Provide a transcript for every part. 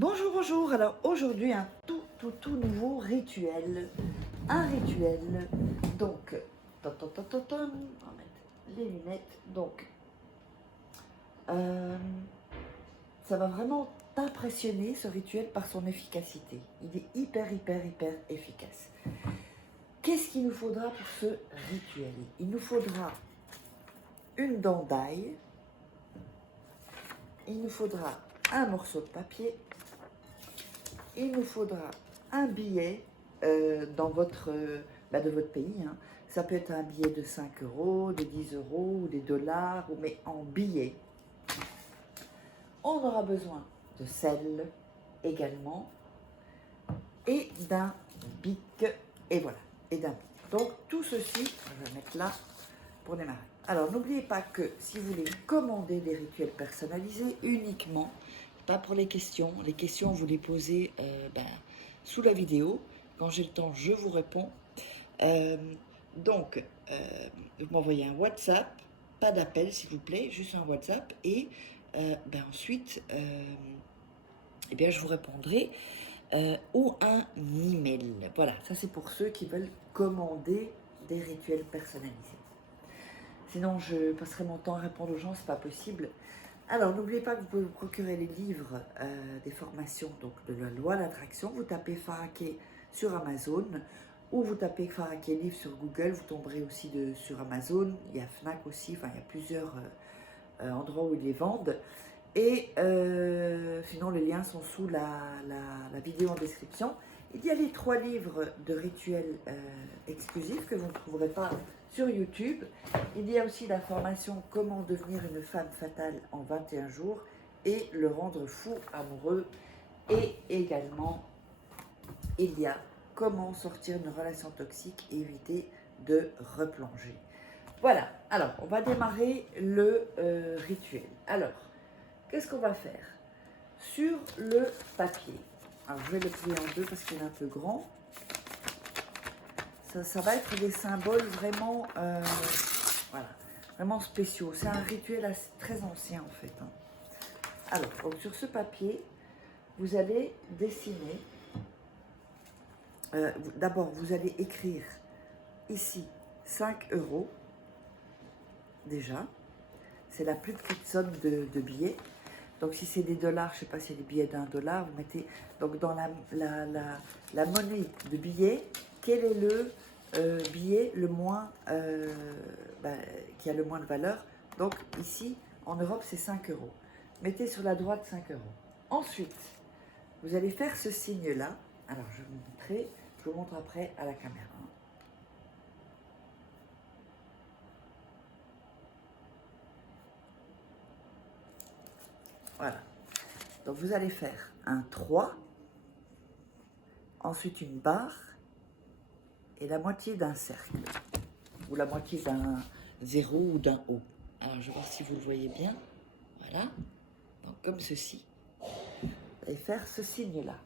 Bonjour, bonjour. Alors aujourd'hui, un tout nouveau rituel. Un rituel. Donc, on va mettre les lunettes. Donc, ça va vraiment t'impressionner ce rituel par son efficacité. Il est hyper efficace. Qu'est-ce qu'il nous faudra pour ce rituel? Il nous faudra une dent d'ail. Il nous faudra un morceau de papier. Il nous faudra un billet de votre pays. Hein. Ça peut être un billet de 5 euros, de 10 euros, ou des dollars, mais en billets. On aura besoin de sel également et d'un bic. Et voilà, et d'un bic. Donc tout ceci, je vais mettre là pour démarrer. Alors n'oubliez pas que si vous voulez commander des rituels personnalisés uniquement, pas pour les questions vous les posez sous la vidéo. Quand j'ai le temps, je vous réponds. Donc, vous m'envoyez un WhatsApp, pas d'appel s'il vous plaît, juste un WhatsApp. Et ensuite, je vous répondrai ou un email. Voilà, ça c'est pour ceux qui veulent commander des rituels personnalisés. Sinon, je passerai mon temps à répondre aux gens, c'est pas possible. Alors, n'oubliez pas que vous pouvez vous procurer les livres des formations donc de la loi d'attraction. Vous tapez Faraké sur Amazon ou vous tapez Faraké livre sur Google. Vous tomberez aussi sur Amazon. Il y a Fnac aussi, enfin, il y a plusieurs endroits où ils les vendent. Et sinon, les liens sont sous la vidéo en description. Il y a les 3 livres de rituels exclusifs que vous ne trouverez pas sur YouTube. Il y a aussi la formation Comment devenir une femme fatale en 21 jours et le rendre fou amoureux. Et également, il y a Comment sortir d'une relation toxique et éviter de replonger. Voilà, alors on va démarrer le rituel. Alors, qu'est-ce qu'on va faire? Sur le papier, alors je vais le plier en deux parce qu'il est un peu grand. Ça va être des symboles vraiment, vraiment spéciaux. C'est un rituel très ancien en fait. Hein. Alors, donc, sur ce papier, vous allez dessiner. D'abord, vous allez écrire ici 5 euros. Déjà, c'est la plus petite somme de billets. Donc, si c'est des dollars, je ne sais pas si c'est des billets d'1 dollar, vous mettez donc dans la monnaie de billets, quel est le billet le moins, qui a le moins de valeur. Donc, ici, en Europe, c'est 5 euros. Mettez sur la droite 5 euros. Ensuite, vous allez faire ce signe-là. Alors, je vous montre après à la caméra. Voilà. Donc, vous allez faire un 3, ensuite une barre et la moitié d'un cercle, ou la moitié d'un 0 ou d'un O. Alors, je vais voir si vous le voyez bien. Voilà. Donc, comme ceci. Vous allez faire ce signe-là.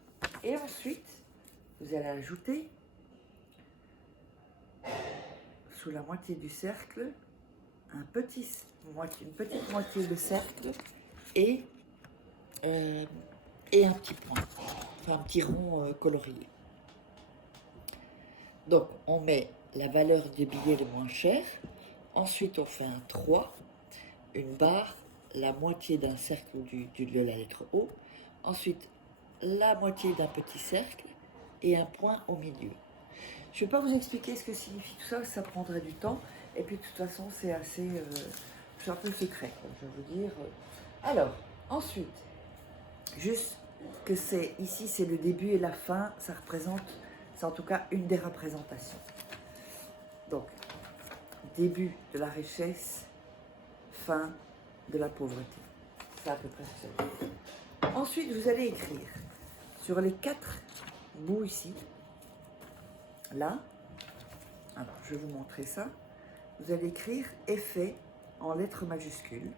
Et ensuite, vous allez ajouter sous la moitié du cercle une petite moitié de cercle et un petit point, enfin un petit rond colorié. Donc, on met la valeur des billets les moins chers. Ensuite, on fait un 3, une barre, la moitié d'un cercle de la lettre O. Ensuite, la moitié d'un petit cercle et un point au milieu. Je ne vais pas vous expliquer ce que signifie tout ça, ça prendrait du temps. Et puis, de toute façon, c'est assez... c'est un peu secret, comme je vais vous dire. Alors, ensuite, juste que c'est ici, c'est le début et la fin, ça représente, c'est en tout cas une des représentations. Donc, début de la richesse, fin de la pauvreté. C'est à peu près ça. Ensuite, vous allez écrire sur les 4 bouts ici, là, alors je vais vous montrer ça, vous allez écrire effet en lettres majuscules.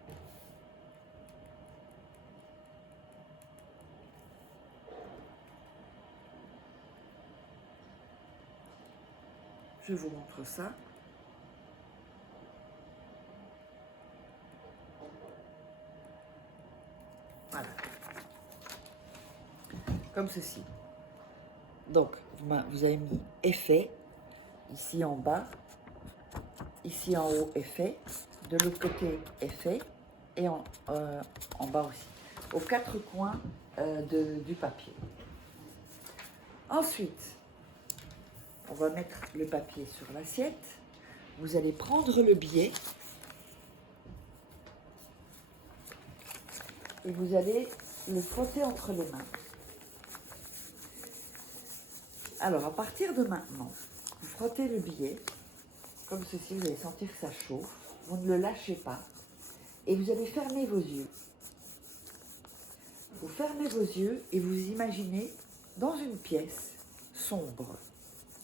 Je vous montre ça. Voilà. comme ceci. Donc, vous avez mis effet, ici en bas, ici en haut, effet, de l'autre côté, effet, et en bas aussi, aux quatre coins du papier. Ensuite, on va mettre le papier sur l'assiette. Vous allez prendre le billet et vous allez le frotter entre les mains. Alors, à partir de maintenant, vous frottez le billet, comme ceci, vous allez sentir que ça chauffe. Vous ne le lâchez pas. Et vous allez fermer vos yeux. Vous fermez vos yeux et vous imaginez dans une pièce sombre.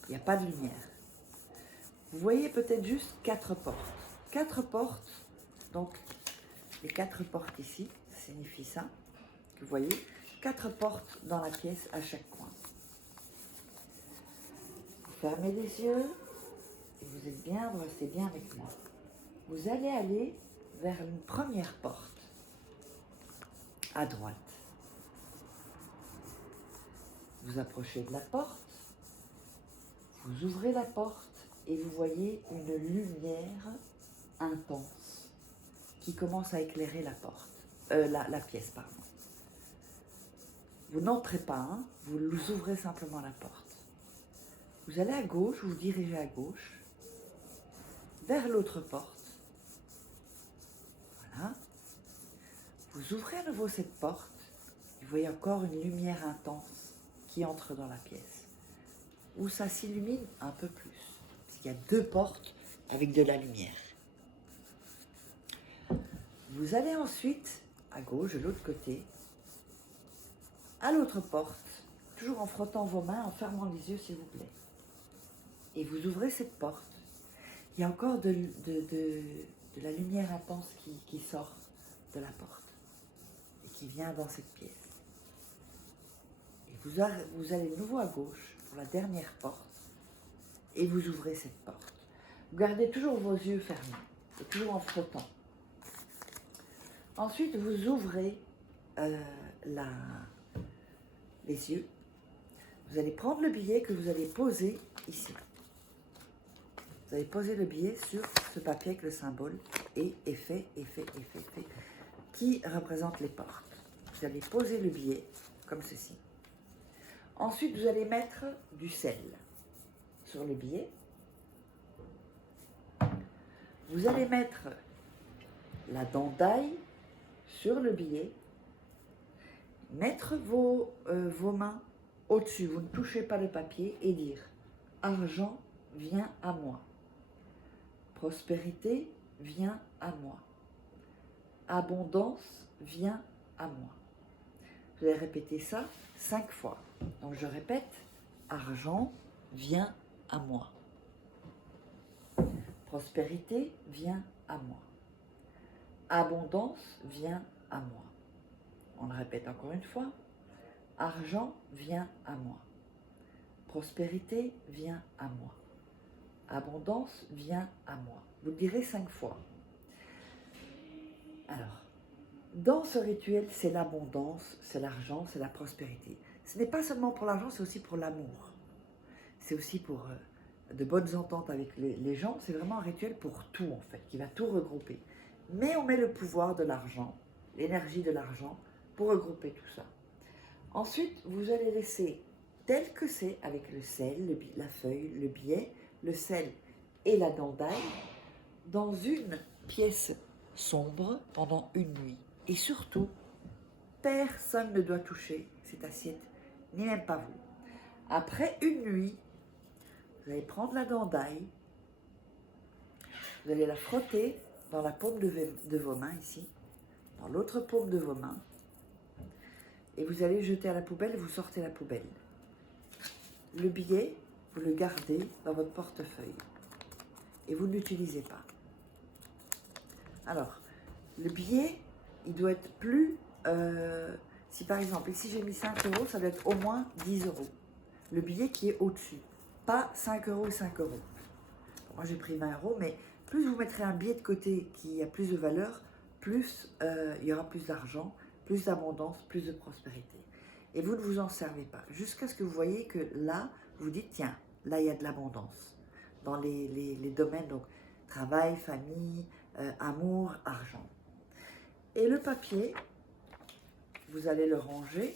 Il n'y a pas de lumière. Vous voyez peut-être juste 4 portes. 4 portes, donc les 4 portes ici, ça signifie ça. Vous voyez, 4 portes dans la pièce à chaque coin. Vous fermez les yeux et vous êtes bien, vous restez bien avec moi. Vous allez aller vers une première porte, à droite. Vous approchez de la porte, vous ouvrez la porte et vous voyez une lumière intense qui commence à éclairer la porte, la pièce, pardon. Vous n'entrez pas, hein, vous ouvrez simplement la porte. Vous allez à gauche, vous vous dirigez à gauche, vers l'autre porte. Voilà. Vous ouvrez à nouveau cette porte, vous voyez encore une lumière intense qui entre dans la pièce, où ça s'illumine un peu plus. Il y a 2 portes avec de la lumière. Vous allez ensuite à gauche, de l'autre côté, à l'autre porte, toujours en frottant vos mains, en fermant les yeux s'il vous plaît. Et vous ouvrez cette porte. Il y a encore de la lumière intense qui sort de la porte et qui vient dans cette pièce. Et vous allez de nouveau à gauche pour la dernière porte et vous ouvrez cette porte. Vous gardez toujours vos yeux fermés et toujours en frottant. Ensuite, vous ouvrez les yeux. Vous allez prendre le billet que vous allez poser ici. Vous allez poser le billet sur ce papier avec le symbole et effet, qui représente les portes. Vous allez poser le billet comme ceci. Ensuite, vous allez mettre du sel sur le billet. Vous allez mettre la dent d'ail sur le billet. Mettre vos mains au-dessus, vous ne touchez pas le papier et dire « Argent vient à moi ». Prospérité vient à moi. Abondance vient à moi. Vous allez répéter ça 5 fois. Donc je répète, argent vient à moi. Prospérité vient à moi. Abondance vient à moi. On le répète encore une fois. Argent vient à moi. Prospérité vient à moi. Abondance vient à moi. Vous le direz 5 fois. Alors, dans ce rituel, c'est l'abondance, c'est l'argent, c'est la prospérité. Ce n'est pas seulement pour l'argent, c'est aussi pour l'amour. C'est aussi pour de bonnes ententes avec les gens. C'est vraiment un rituel pour tout, en fait, qui va tout regrouper. Mais on met le pouvoir de l'argent, l'énergie de l'argent, pour regrouper tout ça. Ensuite, vous allez laisser tel que c'est, avec le sel, la feuille, le billet, le sel et la dent d'ail, dans une pièce sombre pendant une nuit. Et surtout, personne ne doit toucher cette assiette, ni même pas vous. Après une nuit, vous allez prendre la dent d'ail, vous allez la frotter dans la paume de vos mains ici, dans l'autre paume de vos mains, et vous allez jeter à la poubelle, vous sortez la poubelle. Le billet, vous le gardez dans votre portefeuille et vous ne l'utilisez pas. Alors, le billet, il doit être plus... si par exemple, ici j'ai mis 5 euros, ça doit être au moins 10 euros. Le billet qui est au-dessus, pas 5 euros et 5 euros. Moi j'ai pris 20 euros, mais plus vous mettrez un billet de côté qui a plus de valeur, plus il y aura plus d'argent, plus d'abondance, plus de prospérité. et vous ne vous en servez pas. Jusqu'à ce que vous voyez que là, vous dites, tiens, là, il y a de l'abondance dans les domaines, donc travail, famille, amour, argent. Et le papier, vous allez le ranger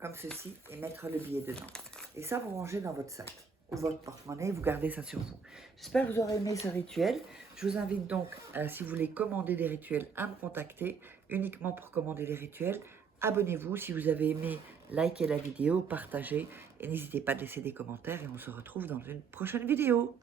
comme ceci et mettre le billet dedans. Et ça, vous rangez dans votre sac ou votre porte-monnaie, vous gardez ça sur vous. J'espère que vous aurez aimé ce rituel. Je vous invite donc, si vous voulez commander des rituels, à me contacter uniquement pour commander les rituels. Abonnez-vous si vous avez aimé, likez la vidéo, partagez et n'hésitez pas à laisser des commentaires et on se retrouve dans une prochaine vidéo.